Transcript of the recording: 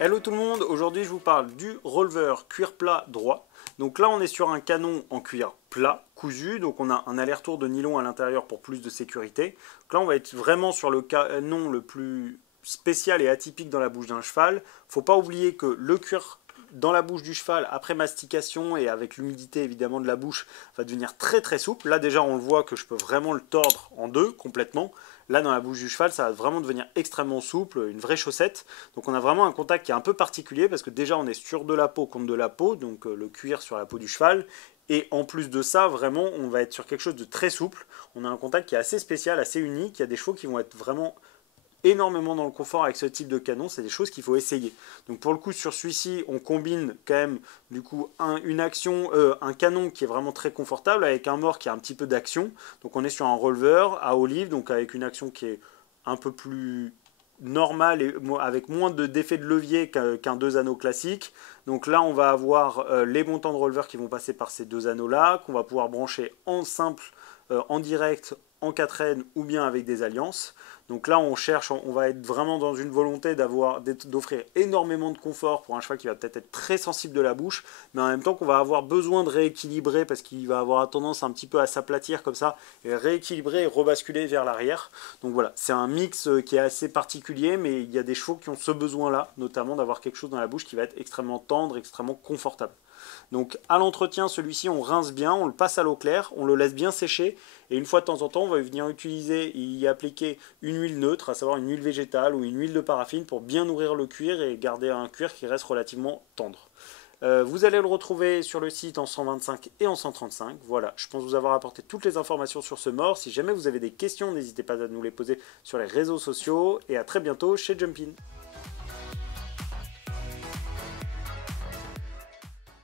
Hello tout le monde, aujourd'hui je vous parle du Rollver cuir plat droit. Donc là on est sur un canon en cuir plat, cousu, donc on a un aller-retour de nylon à l'intérieur pour plus de sécurité. Donc là on va être vraiment sur le canon le plus spécial et atypique dans la bouche d'un cheval. Faut pas oublier que le cuir dans la bouche du cheval, après mastication et avec l'humidité évidemment de la bouche, va devenir très souple. Là déjà on le voit que je peux vraiment le tordre en deux complètement. Là dans la bouche du cheval ça va vraiment devenir extrêmement souple, une vraie chaussette. Donc on a vraiment un contact qui est un peu particulier parce que déjà on est sur de la peau contre de la peau, donc le cuir sur la peau du cheval. Et en plus de ça, vraiment, on va être sur quelque chose de très souple. On a un contact qui est assez spécial, assez unique. Il y a des chevaux qui vont être vraiment énormément dans le confort avec ce type de canon, c'est des choses qu'il faut essayer. Donc pour le coup sur celui-ci, on combine quand même du coup un canon qui est vraiment très confortable avec un mort qui a un petit peu d'action. Donc on est sur un Rollver à olive, donc avec une action qui est un peu plus normale et avec moins d'effet de levier qu'un deux anneaux classique. Donc là on va avoir les montants de Rollver qui vont passer par ces deux anneaux là, qu'on va pouvoir brancher en simple, en direct, en 4N ou bien avec des alliances. Donc là on cherche, on va être vraiment dans une volonté d'offrir énormément de confort pour un cheval qui va peut-être être très sensible de la bouche, mais en même temps qu'on va avoir besoin de rééquilibrer parce qu'il va avoir tendance un petit peu à s'aplatir comme ça, et rééquilibrer et rebasculer vers l'arrière. Donc voilà, c'est un mix qui est assez particulier, mais il y a des chevaux qui ont ce besoin-là, notamment d'avoir quelque chose dans la bouche qui va être extrêmement tendre, extrêmement confortable. Donc à l'entretien, celui-ci on rince bien, on le passe à l'eau claire, on le laisse bien sécher, et une fois de temps en temps on va venir utiliser et y appliquer une huile neutre, à savoir une huile végétale ou une huile de paraffine pour bien nourrir le cuir et garder un cuir qui reste relativement tendre. Vous allez le retrouver sur le site en 125 et en 135. Voilà, je pense vous avoir apporté toutes les informations sur ce mort. Si jamais vous avez des questions, n'hésitez pas à nous les poser sur les réseaux sociaux, et à très bientôt chez Jumpin.